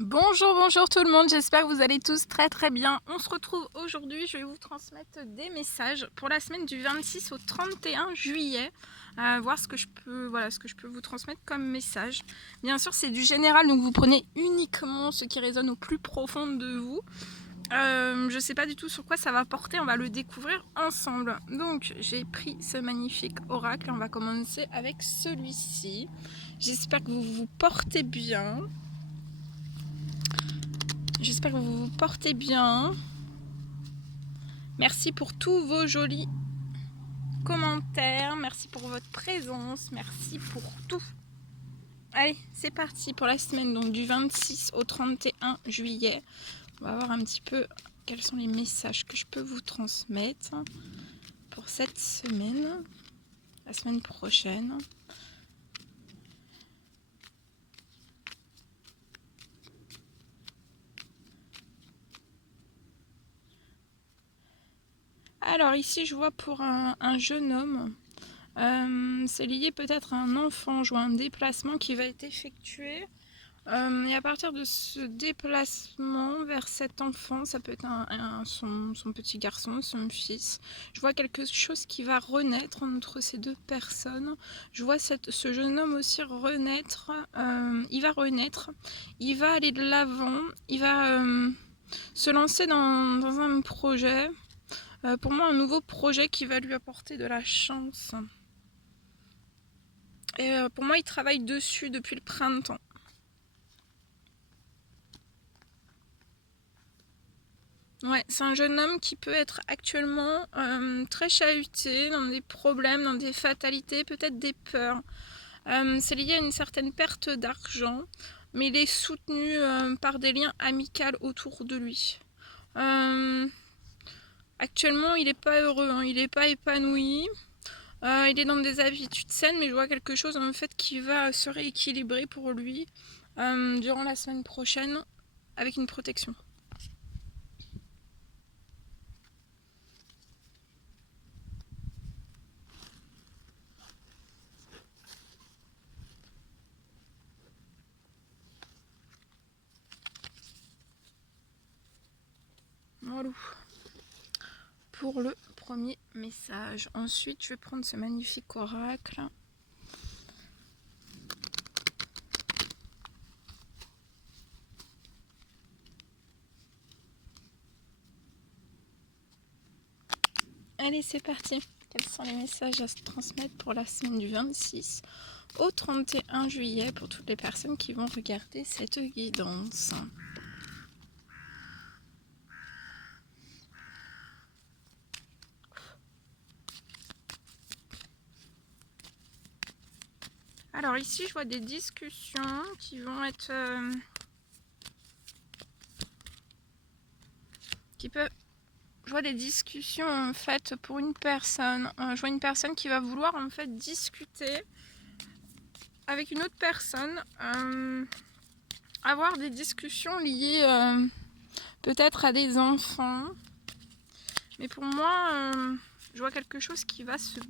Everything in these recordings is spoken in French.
Bonjour tout le monde, j'espère que vous allez tous très bien. On se retrouve aujourd'hui, je vais vous transmettre des messages pour la semaine du 26 au 31 juillet. Voir ce que je peux vous transmettre comme message. Bien sûr c'est du général, donc vous prenez uniquement ce qui résonne au plus profond de vous. Je ne sais pas du tout sur quoi ça va porter, on va le découvrir ensemble. Donc j'ai pris ce magnifique oracle, on va commencer avec celui-ci. J'espère que vous vous portez bien. J'espère que vous vous portez bien. Merci pour tous vos jolis commentaires. Merci pour votre présence. Merci pour tout. Allez, c'est parti pour la semaine donc du 26 au 31 juillet. On va voir un petit peu quels sont les messages que je peux vous transmettre pour cette semaine, la semaine prochaine. Alors ici je vois pour un jeune homme, c'est lié peut-être à un enfant, je vois un déplacement qui va être effectué. Et à partir de ce déplacement vers cet enfant, ça peut être son petit garçon, son fils, je vois quelque chose qui va renaître entre ces deux personnes. Je vois ce jeune homme aussi renaître, il va renaître, il va aller de l'avant, il va se lancer dans un projet, pour moi un nouveau projet qui va lui apporter de la chance. Et pour moi il travaille dessus depuis le printemps. Ouais, c'est un jeune homme qui peut être actuellement très chahuté, dans des problèmes, dans des fatalités, peut-être des peurs. C'est lié à une certaine perte d'argent, mais il est soutenu par des liens amicaux autour de lui. Actuellement, il n'est pas heureux, hein, il n'est pas épanoui. Il est dans des habitudes saines, mais je vois quelque chose en fait qui va se rééquilibrer pour lui durant la semaine prochaine avec une protection. Voilà pour le premier message. Ensuite, je vais prendre ce magnifique oracle. Allez, c'est parti. Quels sont les messages à se transmettre pour la semaine du 26 au 31 juillet pour toutes les personnes qui vont regarder cette guidance? Alors ici, je vois des discussions qui vont être... Je vois des discussions en fait pour une personne. Je vois une personne qui va vouloir en fait discuter avec une autre personne. Avoir des discussions liées peut-être à des enfants. Mais pour moi, je vois quelque chose qui va se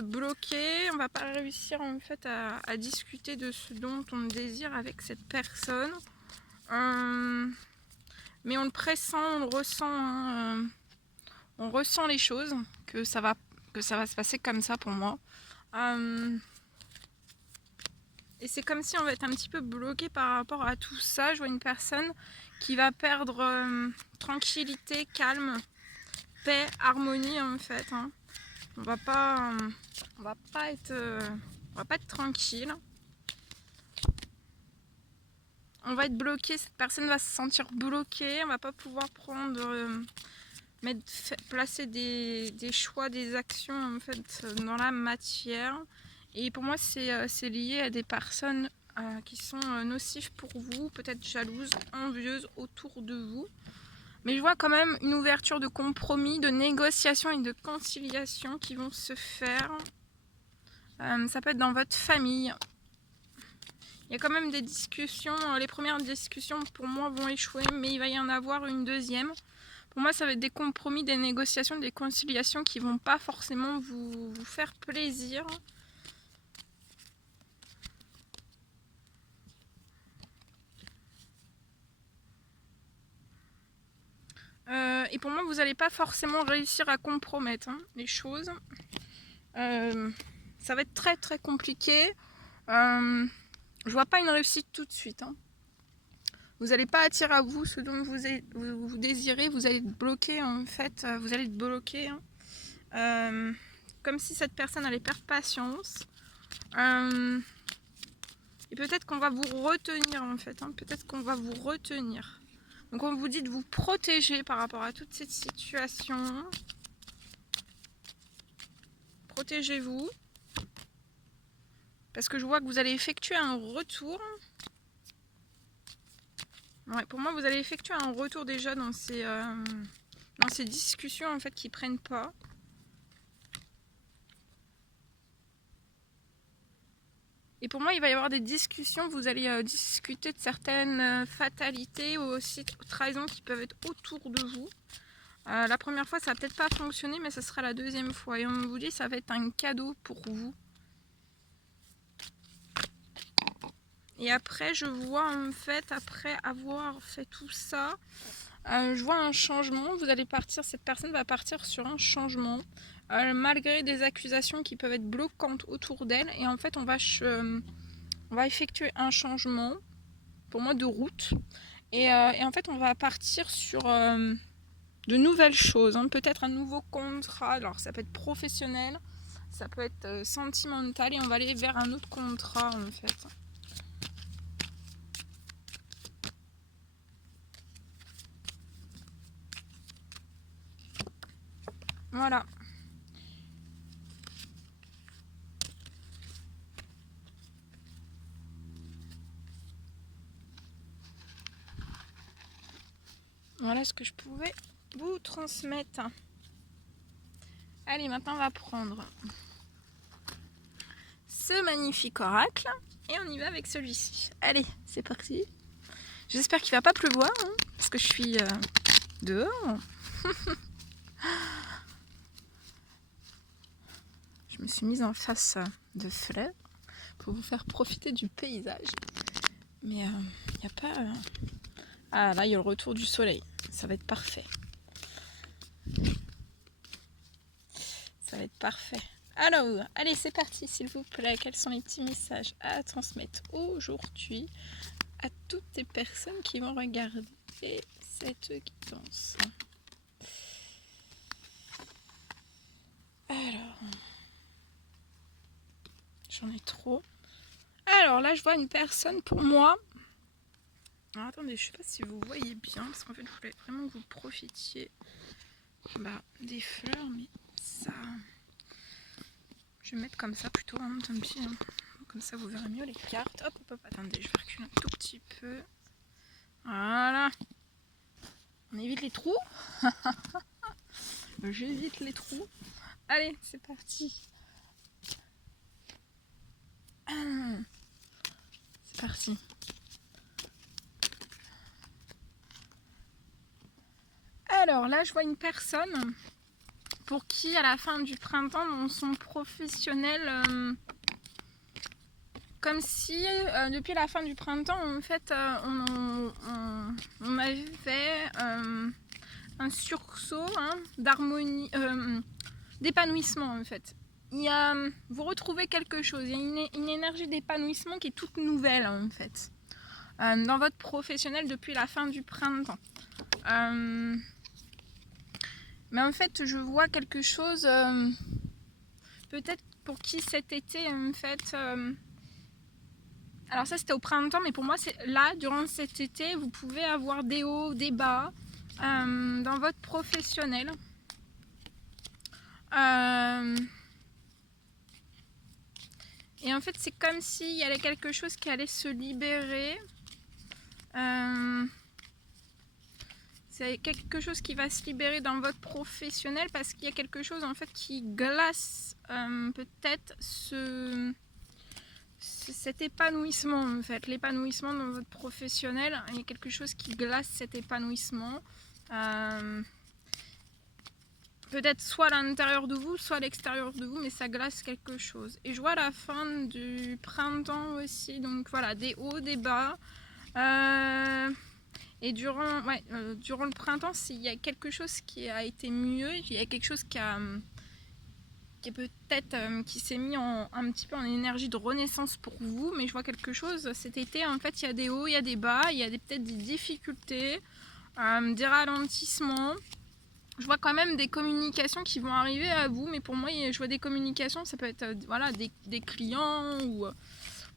bloquer. On va pas réussir en fait à discuter de ce dont on désire avec cette personne. Mais on le pressent, on le ressent. Hein, on ressent les choses, que ça va se passer comme ça pour moi. Et c'est comme si on va être un petit peu bloqué par rapport à tout ça. Je vois une personne qui va perdre tranquillité, calme, paix, harmonie en fait. Hein. On va pas être tranquille. On va être bloqué. Cette personne va se sentir bloquée. On va pas pouvoir prendre, placer des choix, des actions en fait dans la matière. Et pour moi, c'est lié à des personnes qui sont nocives pour vous, peut-être jalouses, envieuses autour de vous. Mais je vois quand même une ouverture de compromis, de négociation et de conciliation qui vont se faire. Ça peut être dans votre famille. Il y a quand même des discussions. Les premières discussions pour moi vont échouer, mais il va y en avoir une deuxième. Pour moi, ça va être des compromis, des négociations, des conciliations qui vont pas forcément vous faire plaisir. et pour moi, vous n'allez pas forcément réussir à compromettre les choses. Ça va être très très compliqué. Je vois pas une réussite tout de suite. Vous n'allez pas attirer à vous ce dont vous désirez. Vous allez être bloqué en fait. Vous allez être bloqué. Comme si cette personne allait perdre patience. Et peut-être qu'on va vous retenir en fait. Peut-être qu'on va vous retenir. Donc on vous dit de vous protéger par rapport à toute cette situation. Protégez-vous. Parce que je vois que vous allez effectuer un retour. Ouais, pour moi, vous allez effectuer un retour déjà dans ces discussions en fait qui prennent pas. Et pour moi, il va y avoir des discussions. Vous allez discuter de certaines fatalités ou aussi trahisons qui peuvent être autour de vous. La première fois, ça va peut-être pas fonctionner, mais ce sera la deuxième fois. Et on vous dit, ça va être un cadeau pour vous. Et après, je vois en fait, après avoir fait tout ça, je vois un changement. Vous allez partir, cette personne va partir sur un changement, malgré des accusations qui peuvent être bloquantes autour d'elle. Et en fait, on va effectuer un changement, pour moi, de route. Et en fait, on va partir sur de nouvelles choses. Peut-être un nouveau contrat. Alors, ça peut être professionnel, ça peut être sentimental. Et on va aller vers un autre contrat, en fait. Voilà. Voilà ce que je pouvais vous transmettre. Allez, maintenant on va prendre ce magnifique oracle et on y va avec celui-ci. Allez, c'est parti. J'espère qu'il va pas pleuvoir parce que je suis dehors. Je me suis mise en face de fleurs pour vous faire profiter du paysage. Mais il n'y a pas... Ah là, il y a le retour du soleil. Ça va être parfait. Ça va être parfait. Alors, allez, c'est parti, s'il vous plaît. Quels sont les petits messages à transmettre aujourd'hui à toutes les personnes qui vont regarder cette guidance? Alors, j'en ai trop. Alors là, je vois une personne pour moi. Alors, attendez, je sais pas si vous voyez bien, parce qu'en fait, je voulais vraiment que vous profitiez des fleurs, mais ça... Je vais mettre comme ça plutôt, tant pis. Comme ça, vous verrez mieux les cartes. Hop, hop, hop, attendez, je vais reculer un tout petit peu. Voilà. On évite les trous. J'évite les trous. Allez, c'est parti. C'est parti. Alors là, je vois une personne pour qui, à la fin du printemps, dans son professionnel, comme si depuis la fin du printemps, en fait, on avait un sursaut d'harmonie, d'épanouissement en fait. Vous retrouvez quelque chose, il y a une énergie d'épanouissement qui est toute nouvelle en fait, dans votre professionnel depuis la fin du printemps. Mais en fait, je vois quelque chose, peut-être pour qui cet été, en fait... alors ça, c'était au printemps, mais pour moi, c'est là, durant cet été, vous pouvez avoir des hauts, des bas dans votre professionnel. Et en fait, c'est comme s'il y avait quelque chose qui allait se libérer. C'est quelque chose qui va se libérer dans votre professionnel parce qu'il y a quelque chose en fait qui glace peut-être cet épanouissement en fait, l'épanouissement dans votre professionnel. Il y a quelque chose qui glace cet épanouissement. Peut-être soit à l'intérieur de vous, soit à l'extérieur de vous, mais ça glace quelque chose. Et je vois la fin du printemps aussi, donc voilà, des hauts, des bas. Et durant le printemps, il y a quelque chose qui a été mieux, il y a quelque chose qui est peut-être qui s'est mis un petit peu en énergie de renaissance pour vous, mais je vois quelque chose cet été. En fait, il y a des hauts, il y a des bas, il y a peut-être des difficultés, des ralentissements. Je vois quand même des communications qui vont arriver à vous, mais pour moi, je vois des communications, ça peut être voilà, des clients ou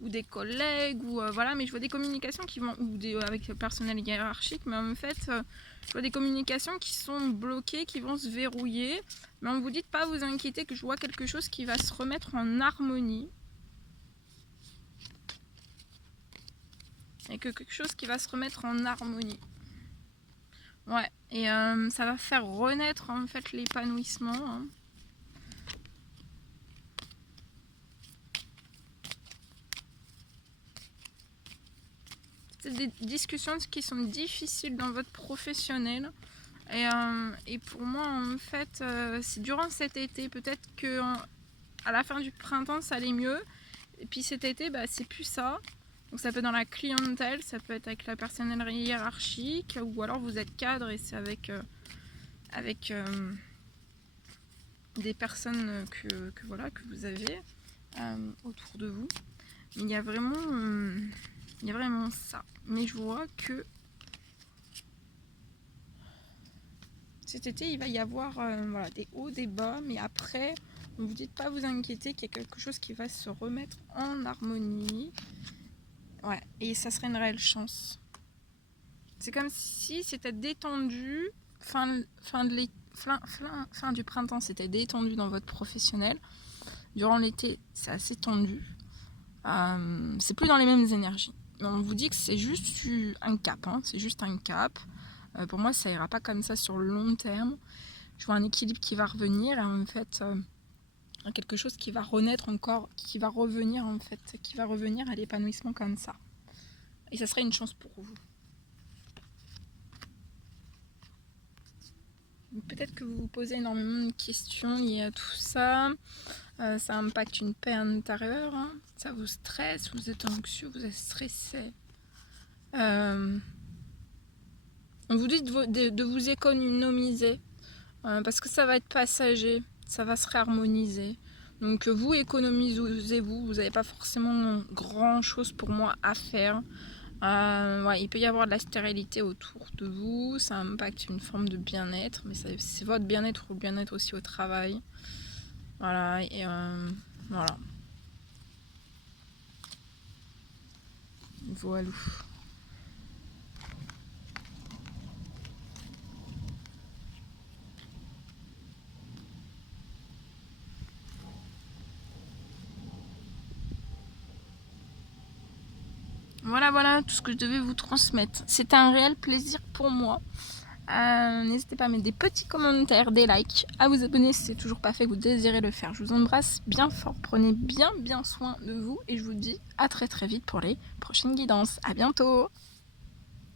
des collègues, ou voilà, mais je vois des communications qui vont, avec le personnel hiérarchique, mais en fait, je vois des communications qui sont bloquées, qui vont se verrouiller, mais on vous dit de pas vous inquiéter, que je vois quelque chose qui va se remettre en harmonie. Et que quelque chose qui va se remettre en harmonie. Ouais, et ça va faire renaître en fait l'épanouissement. Hein. C'est des discussions qui sont difficiles dans votre professionnel. Et pour moi, en fait, c'est durant cet été, peut-être que à la fin du printemps, ça allait mieux. Et puis cet été, bah, c'est plus ça. Donc ça peut être dans la clientèle, ça peut être avec la personnel hiérarchique, ou alors vous êtes cadre et c'est avec des personnes que vous avez autour de vous. Mais il y a vraiment ça. Mais je vois que cet été, il va y avoir voilà, des hauts, des bas, mais après, ne vous dites pas vous inquiéter qu'il y a quelque chose qui va se remettre en harmonie. Ouais, et ça serait une réelle chance. C'est comme si c'était détendu, fin du printemps, c'était détendu dans votre professionnel. Durant l'été, c'est assez tendu. C'est plus dans les mêmes énergies. On vous dit que c'est juste un cap, hein, c'est juste un cap. Pour moi, ça ira pas comme ça sur le long terme. Je vois un équilibre qui va revenir et en fait quelque chose qui va renaître encore, qui va revenir à l'épanouissement comme ça. Et ça serait une chance pour vous. Peut-être que vous vous posez énormément de questions liées à tout ça. Ça impacte une paix intérieure. Hein. Ça vous stresse, vous êtes anxieux, vous êtes stressé. On vous dit de vous économiser parce que ça va être passager, ça va se réharmoniser. Donc vous économisez-vous, vous n'avez pas forcément grand chose pour moi à faire. Ouais, il peut y avoir de la stérilité autour de vous, ça impacte une forme de bien-être, mais c'est votre bien-être ou le bien-être aussi au travail. Voilà, et voilà. Voilà. Voilà tout ce que je devais vous transmettre. C'était un réel plaisir pour moi. N'hésitez pas à mettre des petits commentaires, des likes, à vous abonner si c'est toujours pas fait, que vous désirez le faire. Je vous embrasse bien fort, prenez bien soin de vous et je vous dis à très vite pour les prochaines guidances. À bientôt.